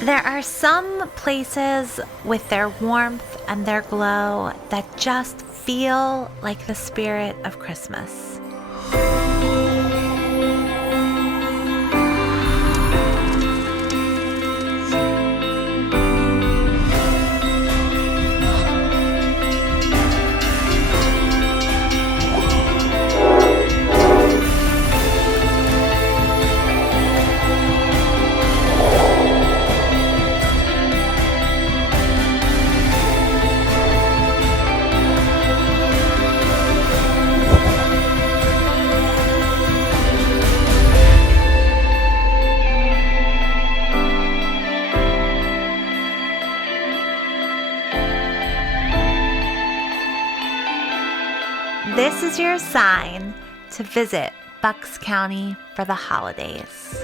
There are some places with their warmth and their glow that just feel like the spirit of Christmas. This is your sign to visit Bucks County for the holidays.